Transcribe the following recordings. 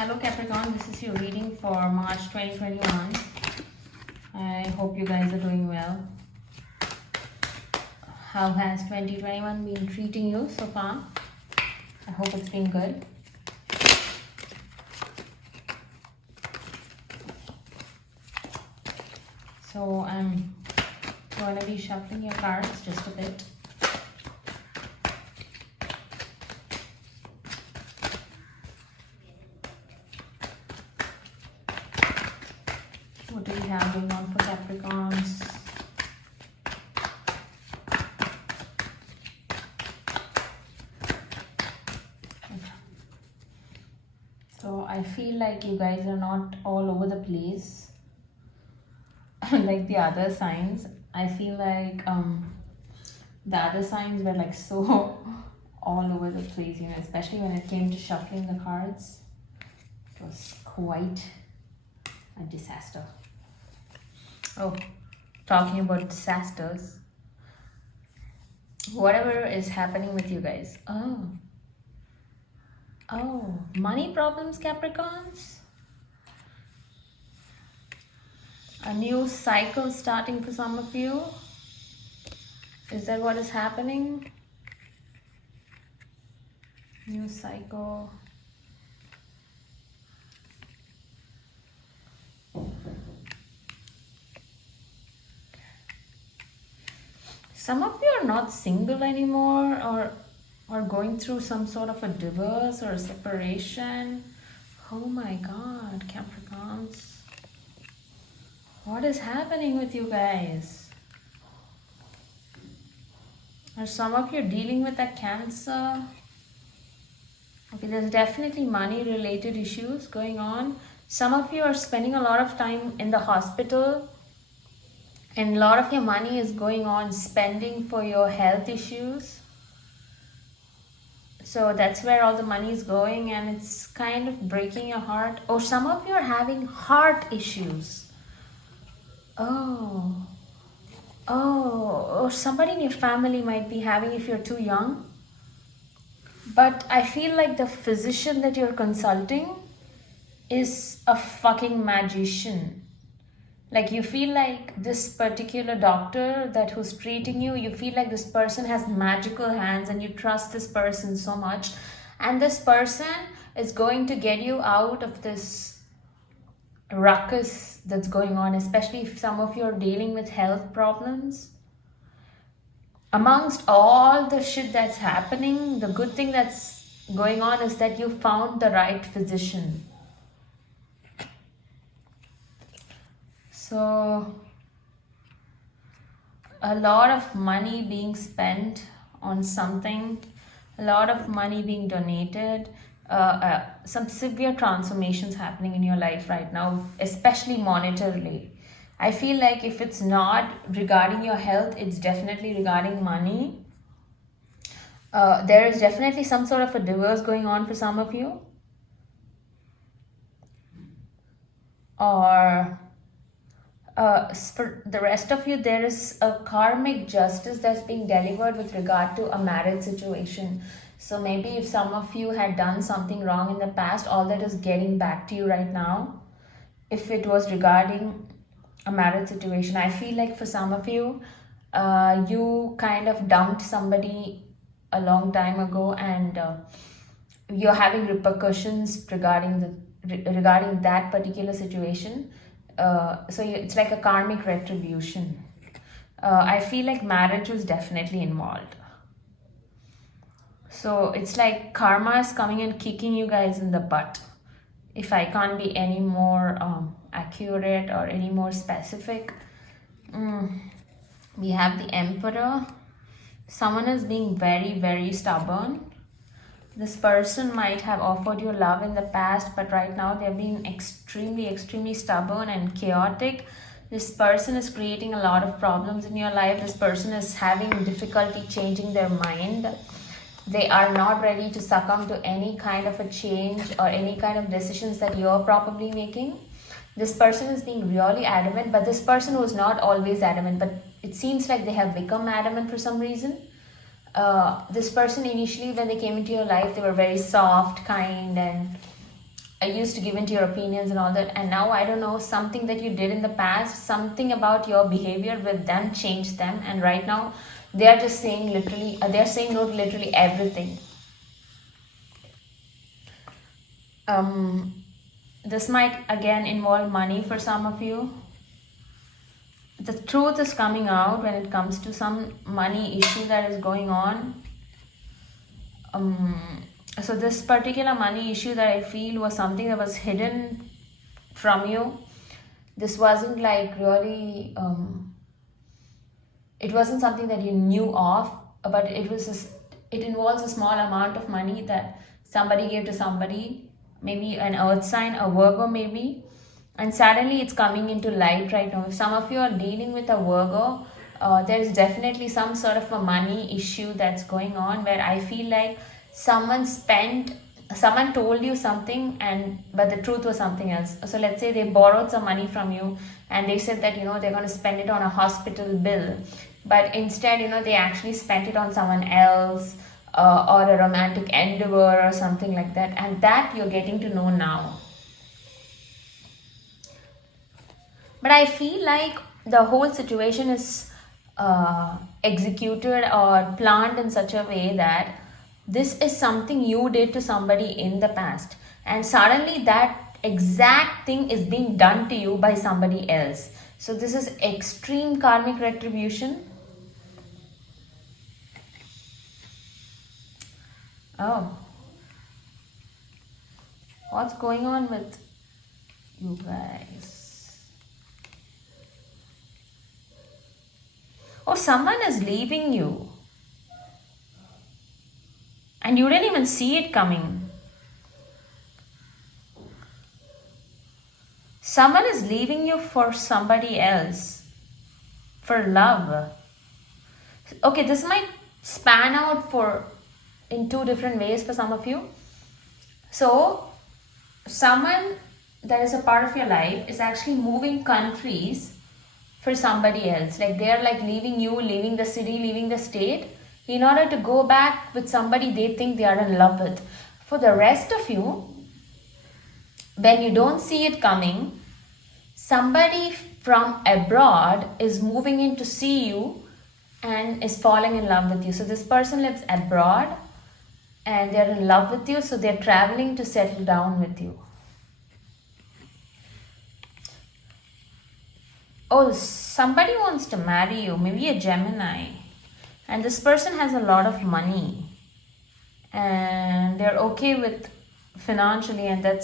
Hello Capricorn, this is your reading for March 2021. I hope you guys are doing well. How has 2021 been treating you so far? I hope it's been good. So I'm going to be shuffling your cards just a bit. What do we have going on for Capricorns? So I feel like you guys are not all over the place like the other signs. I feel like the other signs were like so all over the place, you know, especially when it came to shuffling the cards. It was quite a disaster. Oh, talking about disasters. Whatever is happening with you guys. Oh, money problems, Capricorns? A new cycle starting for some of you? Is that what is happening? New cycle. Some of you are not single anymore or going through some sort of a divorce or a separation. Oh my God, Capricorns. What is happening with you guys? Are some of you dealing with a cancer? Okay, there's definitely money related issues going on. Some of you are spending a lot of time in the hospital, and a lot of your money is going on spending for your health issues. So that's where all the money is going, and it's kind of breaking your heart. Or some of you are having heart issues. Or somebody in your family might be having if you're too young. But I feel like the physician that you're consulting is a fucking magician. Like you feel like this particular doctor that who's treating you, you feel like this person has magical hands and you trust this person so much. And this person is going to get you out of this ruckus that's going on, especially if some of you are dealing with health problems. Amongst all the shit that's happening, the good thing that's going on is that you found the right physician. So a lot of money being spent on something, a lot of money being donated, some severe transformations happening in your life right now, especially monetarily. I feel like if it's not regarding your health, it's definitely regarding money. There is definitely some sort of a divorce going on for some of you. Or for the rest of you, there is a karmic justice that's being delivered with regard to a marriage situation. So maybe if some of you had done something wrong in the past, all that is getting back to you right now. If it was regarding a marriage situation, I feel like for some of you, you kind of dumped somebody a long time ago, and you're having repercussions regarding that particular situation. So it's like a karmic retribution. I feel like marriage was definitely involved. So it's like karma is coming and kicking you guys in the butt. If I can't be any more accurate or any more specific. We have the Emperor. Someone is being very, very stubborn. This person might have offered you love in the past, but right now they're being extremely, extremely stubborn and chaotic. This person is creating a lot of problems in your life. This person is having difficulty changing their mind. They are not ready to succumb to any kind of a change or any kind of decisions that you're probably making. This person is being really adamant, but this person was not always adamant, but it seems like they have become adamant for some reason. This person initially, when they came into your life, they were very soft, kind, and I used to give into your opinions and all that, and now I don't know, something that you did in the past, something about your behavior with them changed them, and right now they are just saying literally, they're saying no to literally everything. This might again involve money for some of you. The truth is coming out when it comes to some money issue that is going on. So this particular money issue that I feel was something that was hidden from you. This wasn't like really, it wasn't something that you knew of, but it involves a small amount of money that somebody gave to somebody, maybe an earth sign, a Virgo maybe, and suddenly it's coming into light right now. If some of you are dealing with a Virgo, there's definitely some sort of a money issue that's going on, where I feel like someone told you something, but the truth was something else. So let's say they borrowed some money from you and they said that they're going to spend it on a hospital bill, but instead they actually spent it on someone else, or a romantic endeavor or something like that, and that you're getting to know now. But I feel like the whole situation is executed or planned in such a way that this is something you did to somebody in the past, and suddenly that exact thing is being done to you by somebody else. So this is extreme karmic retribution. Oh, what's going on with you guys? Or someone is leaving you and you didn't even see it coming. Someone is leaving you for somebody else, for love. Okay, this might span out in two different ways for some of you. So someone that is a part of your life is actually moving countries for somebody else. Like they're like leaving you, leaving the city, leaving the state, in order to go back with somebody they think they are in love with. For the rest of you, when you don't see it coming, somebody from abroad is moving in to see you and is falling in love with you. So this person lives abroad and they're in love with you, so they're traveling to settle down with you. Oh, somebody wants to marry you, maybe a Gemini. And this person has a lot of money and they're okay with financially, and it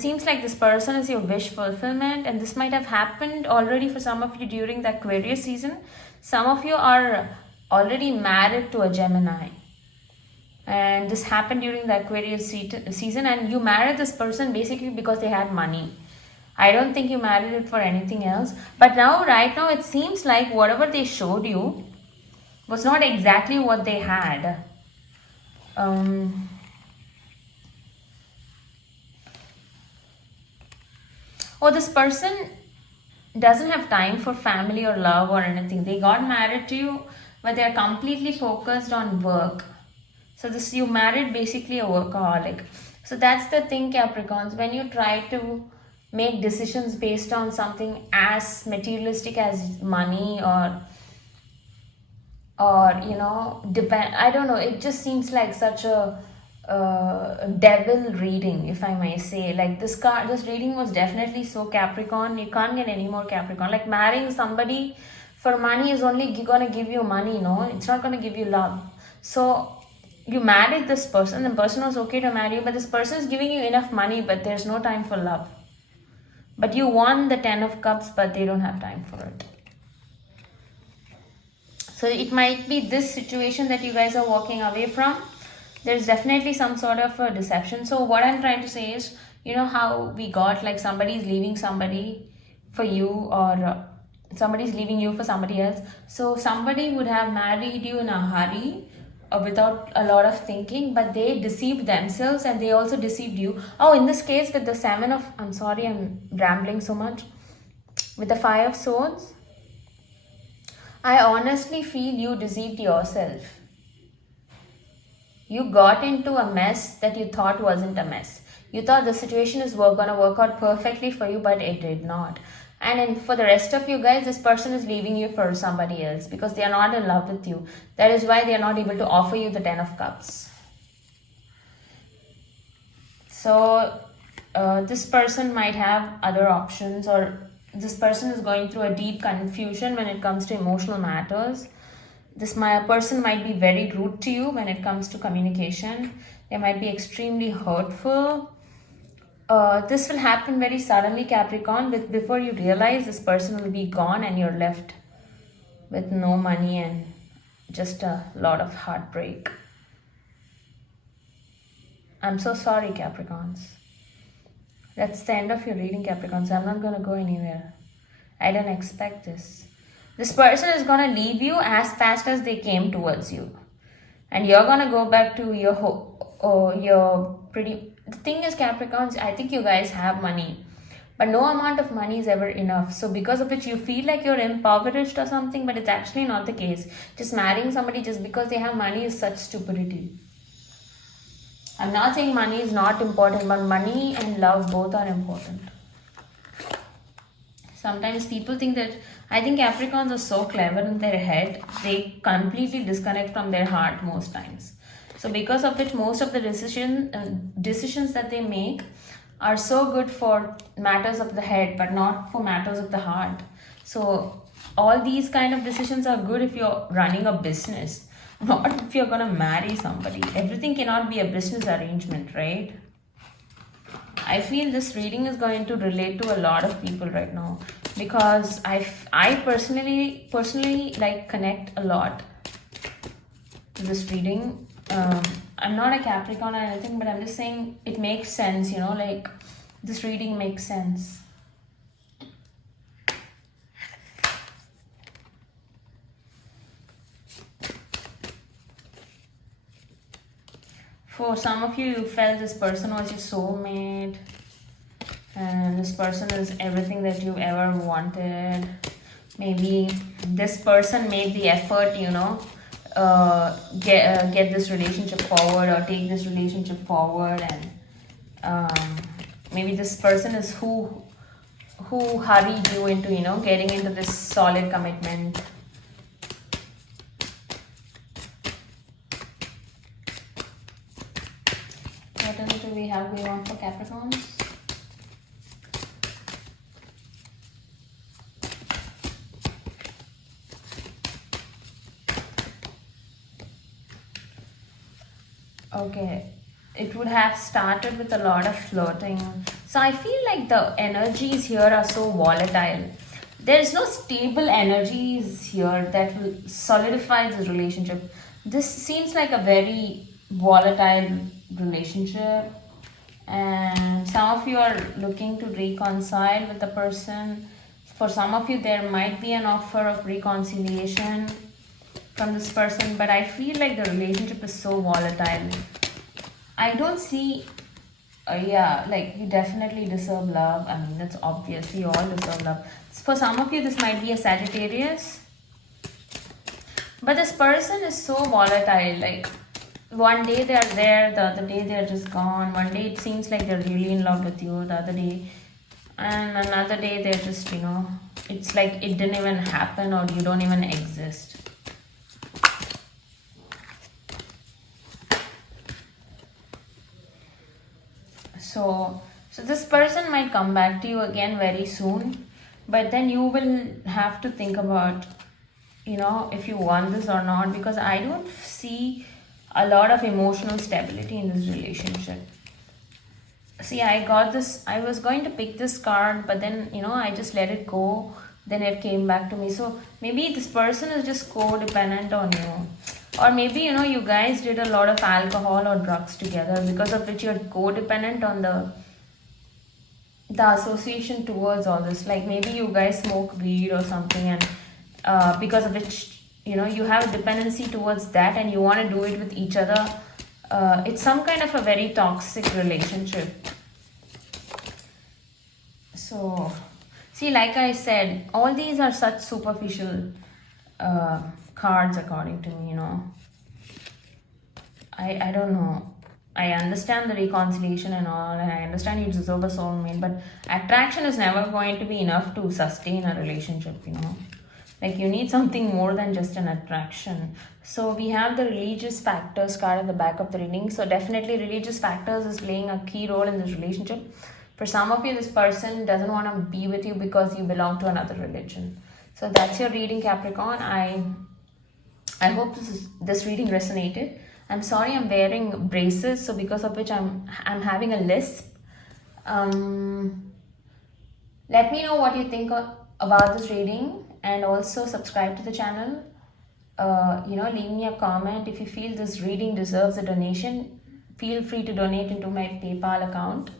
seems like this person is your wish fulfillment, and this might have happened already for some of you during the Aquarius season. Some of you are already married to a Gemini, and this happened during the Aquarius season, and you married this person basically because they had money. I don't think you married it for anything else. But now, right now, it seems like whatever they showed you was not exactly what they had. Or this person doesn't have time for family or love or anything. They got married to you, but they're completely focused on work. So you married basically a workaholic. So that's the thing, Capricorns. When you try to make decisions based on something as materialistic as money or depend, I don't know, it just seems like such a devil reading, if I may say. Like this reading was definitely so Capricorn. You can't get any more Capricorn. Like marrying somebody for money is only gonna give you money, no, it's not gonna give you love. So you married this person, the person was okay to marry you, but this person is giving you enough money, but there's no time for love. But you won the 10 of Cups, but they don't have time for it. So it might be this situation that you guys are walking away from. There's definitely some sort of a deception. So what I'm trying to say is, how we got like somebody's leaving somebody for you, or somebody's leaving you for somebody else. So somebody would have married you in a hurry, without a lot of thinking, but they deceived themselves and they also deceived you. Oh, in this case with the I'm sorry, I'm rambling so much. With the 5 of Swords, I honestly feel you deceived yourself. You got into a mess that you thought wasn't a mess. You thought the situation is gonna work out perfectly for you, but it did not. And for the rest of you guys, this person is leaving you for somebody else because they are not in love with you. That is why they are not able to offer you the 10 of Cups. So this person might have other options, or this person is going through a deep confusion when it comes to emotional matters. This person might be very rude to you when it comes to communication. They might be extremely hurtful. This will happen very suddenly, Capricorn. Before you realize, this person will be gone and you're left with no money and just a lot of heartbreak. I'm so sorry, Capricorns. That's the end of your reading, Capricorns. I'm not going to go anywhere. I didn't expect this. This person is going to leave you as fast as they came towards you. And you're going to go back to your pretty... The thing is, Capricorns, I think you guys have money. But no amount of money is ever enough. So because of which you feel like you're impoverished or something, but it's actually not the case. Just marrying somebody just because they have money is such stupidity. I'm not saying money is not important, but money and love both are important. Sometimes people think that, I think Capricorns are so clever in their head, they completely disconnect from their heart most times. So because of which most of the decisions that they make are so good for matters of the head, but not for matters of the heart. So all these kind of decisions are good if you're running a business, not if you're gonna marry somebody. Everything cannot be a business arrangement, right? I feel this reading is going to relate to a lot of people right now, because I personally like connect a lot to this reading. I'm not a Capricorn or anything, but I'm just saying it makes sense, you know, like this reading makes sense. For some of you, you felt this person was your soulmate, and this person is everything that you ever wanted. Maybe this person made the effort, you know, get this relationship forward or take this relationship forward, and maybe this person is who hurried you into, you know, getting into this solid commitment. What else do we have going on for Capricorns? Okay, it would have started with a lot of flirting. So I feel like the energies here are so volatile. There is no stable energies here that will solidify this relationship. This seems like a very volatile relationship, and some of you are looking to reconcile with the person. For some of you, there might be an offer of reconciliation from this person, but I feel like the relationship is so volatile. I don't see, yeah, like you definitely deserve love. I mean, that's obvious. You all deserve love. For some of you, this might be a Sagittarius, but this person is so volatile. Like one day they are there, the other day they are just gone. One day it seems like they're really in love with you, the other day, and another day they're just, you know, it's like it didn't even happen or you don't even exist. So this person might come back to you again very soon, but then you will have to think about, you know, if you want this or not, because I don't see a lot of emotional stability in this relationship. See, I got this, I was going to pick this card, but then, you know, I just let it go. Then it came back to me. So maybe this person is just codependent on you. Or maybe, you know, you guys did a lot of alcohol or drugs together, because of which you're codependent on the association towards all this. Like maybe you guys smoke weed or something, and because of which, you know, you have a dependency towards that and you want to do it with each other. It's some kind of a very toxic relationship. So, see, like I said, all these are such superficial cards according to me, you know. I don't know. I understand the reconciliation and all, and I understand you deserve a soulmate, but attraction is never going to be enough to sustain a relationship, you know. Like, you need something more than just an attraction. So we have the religious factors card at the back of the reading. So definitely religious factors is playing a key role in this relationship. For some of you, this person doesn't want to be with you because you belong to another religion. So that's your reading, Capricorn. I hope this reading resonated. I'm sorry I'm wearing braces, so because of which I'm having a lisp. Let me know what you think about this reading, and also subscribe to the channel. Leave me a comment. If you feel this reading deserves a donation, feel free to donate into my PayPal account.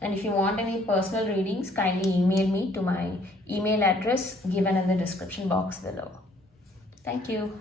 And if you want any personal readings, kindly email me to my email address given in the description box below. Thank you.